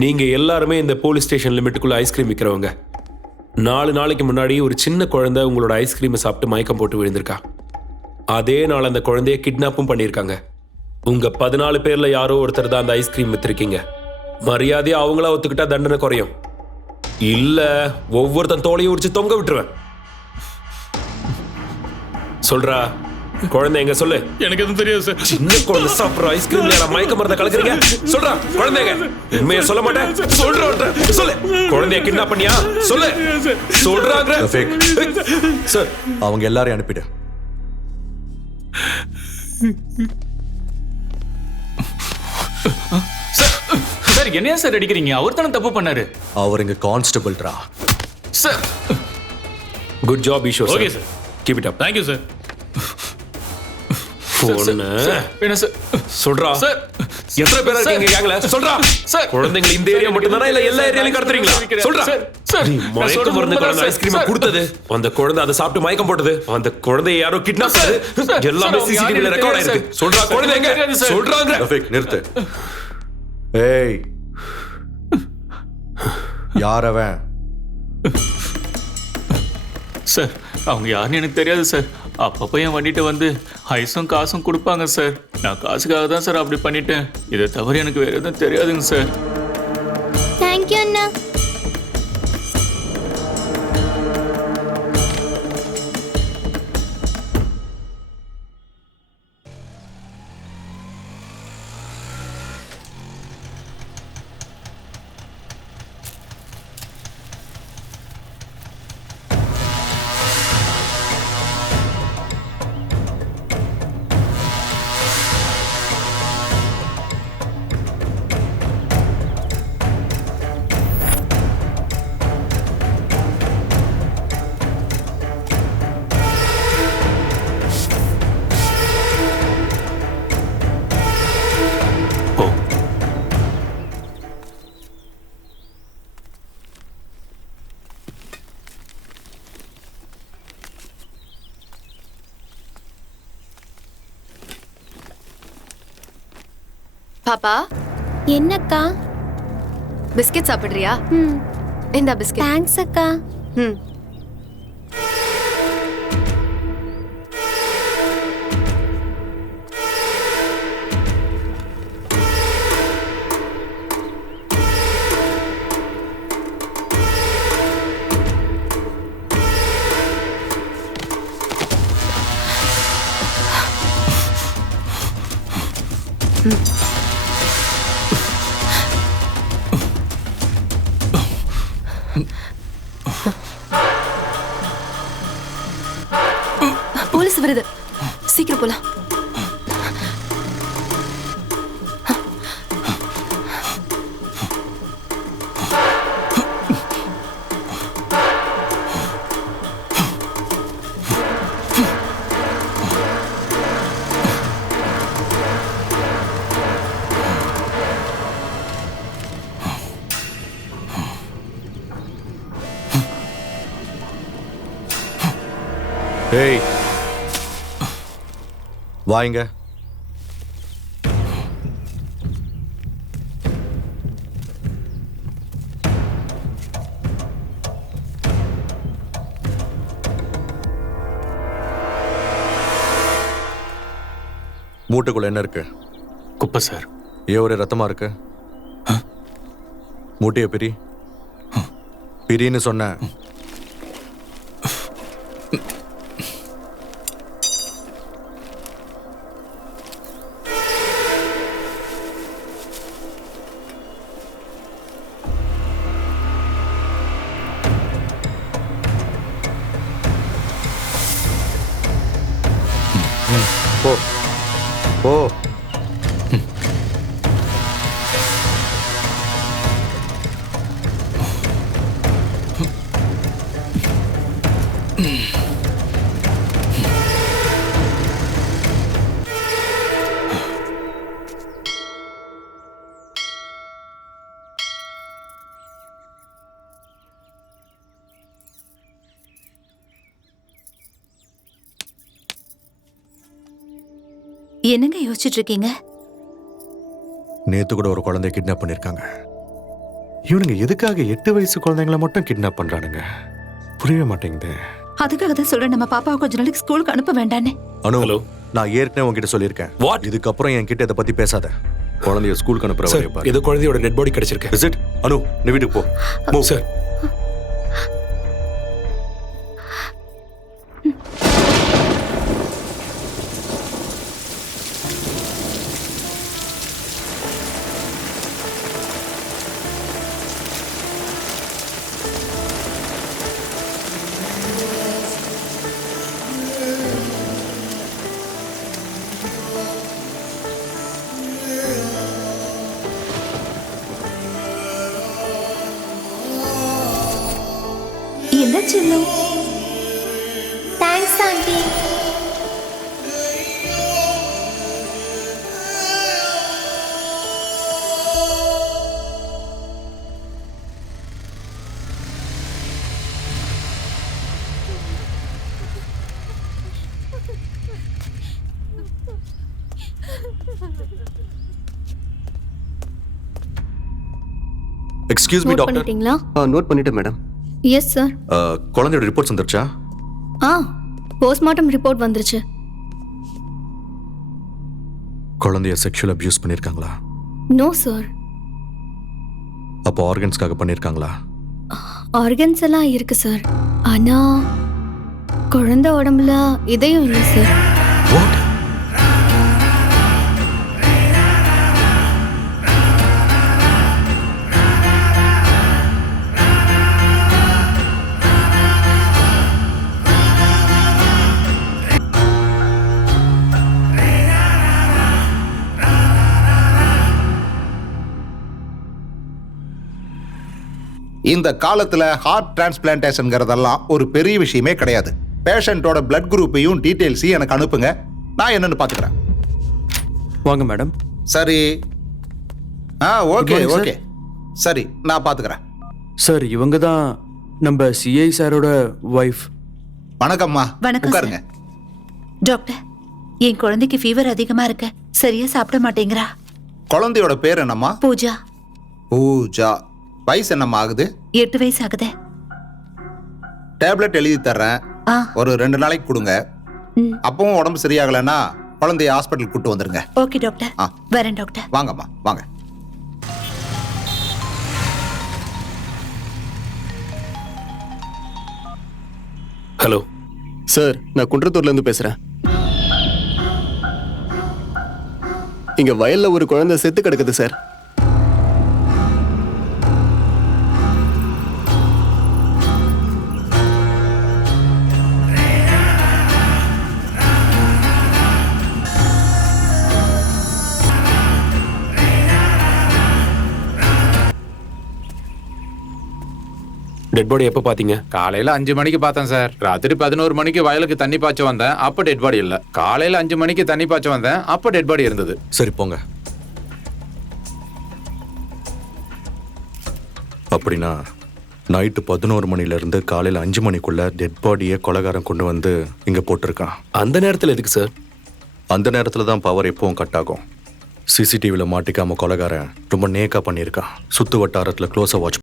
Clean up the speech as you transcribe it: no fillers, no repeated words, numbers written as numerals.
நீங்க எல்லாருமே இந்த போலீஸ் ஸ்டேஷன் லிமிட்டுக்குள்ள ஐஸ்கிரீம் விற்கிறவங்க. 4 நாளைக்கு முன்னாடி ஒரு சின்ன குழந்தை உங்களோட ஐஸ்கிரீமை சாப்பிட்டு மயக்கம் போட்டு விழுந்திருக்கா. அதே நாள் அந்த குழந்தைய கிட்னாப்பும் பண்ணியிருக்காங்க. உங்க 14 பேர்ல யாரோ ஒருத்தர் தான் அந்த ஐஸ்கிரீம் வித்திருக்கீங்க. மரியாதையா அவங்களா ஒத்துக்கிட்டா தண்டனை குறையும். இல்ல ஒவ்வொருத்தன் தோலையும் உரிச்சு தொங்க விட்டுருவேன். சொல்றா, குழந்தை எங்க சொல்லு. எனக்கு எதுவும் தெரியாது சார். சின்ன குழந்தை சாப்பிடுற ஐஸ்கிரீம்ல மயக்க மருந்த கலக்குறீங்க. சொல்றா, குழந்தைங்க உண்மையை சொல்ல மாட்டேன். சொல்றேன், சொல்லு. குழந்தைய கிட்னாப் பண்ணியா? சொல்லு. சொல்றாங்க சார். அவங்க எல்லாரையும் அனுப்பிடு. சார் என்னையா சார் அடிக்கிறீங்க? அவர் தானே தப்பு பண்ணாரு. அவர் இங்க கான்ஸ்டபிள்ரா. Sir good job Eshwar. Okay sir, keep it up. Thank you sir. என்ன சார் சொல்றா சார்? எத்தனை பேர் இருக்கீங்க கேங்ல? சொல்றா சார். குழந்தைகள் இந்த ஏரியா மட்டும் தானா இல்ல எல்லா ஏரியாலயும் கடத்துறீங்களா? சொல்றா சார். நீ மயக்கம் மருந்து குழந்தை ஐஸ்கிரீம் கொடுத்தது, அந்த குழந்தை அதை சாப்பிட்டு மயக்கம் போட்டது, அந்த குழந்தையை யாரோ கிட்னாப் பண்ணது, எல்லாமே சிசிடிவில ரெக்கார்ட் ஆயிருக்கு. சொல்றா, குழந்தை எங்க? சொல்றாங்க. ரஃபீக் நிறுத்து. ஏய், யார் அவன்? சார் அவங்க யாருன்னு எனக்கு தெரியாது சார். அப்பப்போ என் வண்டிட்டு வந்து ஐஸும் காசும் கொடுப்பாங்க சார். நான் காசுக்காக தான் சார் அப்படி பண்ணிட்டேன். இதை தவிர எனக்கு வேற எதுவும் தெரியாதுங்க சார். தேங்க்யூ அண்ணா. பாப்பா, என்னக்கா? பிஸ்கெட் சாப்பிடுறியா? இந்த பிஸ்கெட். தேங்க்ஸ் அக்கா. ம். போலீஸ் வருது, சீக்கிரம் போலாம். ஏய், வாங்க. மூட்டுக்குள்ள என்ன இருக்கு? குப்பை சார். ஒரே ரத்தமா இருக்கு. மூட்டைய பிரி. பிரின்னு சொன்ன. போ போ. என்னங்க யோசிச்சுட்டு இருக்கீங்க? நேத்து கூட ஒரு குழந்தைய கிட்னாப் பண்ணிருக்காங்க. இவனுங்க எதுக்காக 8 வயசு குழந்தைங்கள மட்டும் கிட்னாப் பண்றானுங்க? புரியவே மாட்டேங்குது. அதுக்காக தான் சொல்றேன் நம்ம பாப்பாவை கொஞ்ச நாளைக்கு ஸ்கூலுக்கு அனுப்ப வேண்டான்னு. அனு, Hello. நான் ஏற்கனவே உன்கிட்ட சொல்லியிருக்கேன். What? இதுக்கப்புறம் என் கிட்ட இதை பத்தி பேசாத. குழந்தைய ஸ்கூலுக்கு அனுப்புற சார் வரைய பாரு. ஏதோ குழந்தையோட டெட் பாடி கிடைச்சிருக்கு. Is it? அனு, நீ வீட்டுக்கு போ. Move. சார் என்ன செல்லும்? Thanks aunty. Excuse me note doctor. பண்ணிட்டீங்களா? நோட் பண்ணிட்டேன் மேடம். Yes sir. குழந்தையோட ரிப்போர்ட்ஸ் வந்துருச்சா? போஸ்ட்மார்ட்டம் ரிப்போர்ட் வந்துருச்சு. குழந்தைய செக்ஷுவல் அபியூஸ் பண்ணிருக்காங்களா? No sir. அப்போ ஆர்கன்ஸ்க்காக பண்ணிருக்காங்களா? ஆர்கன்ஸ் எல்லாம் இருக்கு சார். ஆனா குழந்தை உடம்புல இதயம் இல்லை சார். வாட்? இந்த காலத்துல ஹார்ட் டிரான்ஸ்பிளான்டேஷன்ங்கிறதெல்லாம் ஒரு பெரிய விஷயமே கிடையாது. பேஷண்டோட பிளட் குரூப்பையும் டீடைல்ஸையும் எனக்கு அனுப்புங்க, நான் என்னன்னு பாத்துக்கிறேன். வாங்க மேடம். சரி. ஓகே Good morning, ஓகே சரி, நான் பாத்துக்கிறேன். சார் இவங்க தான் நம்ம சிஐ சாரோட ஒய்ஃப். வணக்கம்மா. வணக்கம் உட்காருங்க. டாக்டர், என் குழந்தைக்கு ஃபீவர் அதிகமா இருக்கு. சரியா சாப்பிட மாட்டேங்கிறா. குழந்தையோட பேர் என்னம்மா? பூஜா. பூஜா. வயசு என்னம்மா ஆகுது? 8 வயசு ஆகுது. டேப்லெட் எழுதி தர்றேன், ஆ. ஒரு 2 நாளைக்கு கொடுங்க. ம். அப்பவும் உடம்பு சரியாகலைன்னா குழந்தைய ஹாஸ்பிட்டல் கூட்டு வந்துருங்க. Okay doctor. ஆ. வரேன் டாக்டர். வாங்கம்மா வாங்க. ஹலோ சார், நான் குன்றத்தூர்ல இருந்து பேசுறேன். இங்க வயல்ல ஒரு குழந்தை செத்து கிடக்குது சார். டெட் பாடி எப்போ பார்த்தீங்க? காலையில 5 மணிக்கு பார்த்தேன் சார். ராத்திரி 11 மணிக்கு வயலுக்கு தண்ணி பாய்ச்ச வந்தேன், அப்ப டெட் பாடி இல்ல. காலையில 5 மணிக்கு தண்ணி பாய்ச்ச வந்தேன், அப்ப டெட் பாடி இருந்தது. சரி போங்க. அப்படின்னா நைட்டு 11 மணில இருந்து காலையில 5 மணிக்குள்ள டெட் பாடியை கொலைகாரன் கொண்டு வந்து இங்க போட்டிருக்கான். அந்த நேரத்தில் எதுக்கு சார்? அந்த நேரத்துல தான் பவர் எப்பவும் கட் ஆகும். சிசிடிவில மாட்டிக்காம கொலைகாரன் ரொம்ப நேக்கா பண்ணியிருக்கான். சுத்து வட்டாரத்துல க்ளோஸா வாட்ச்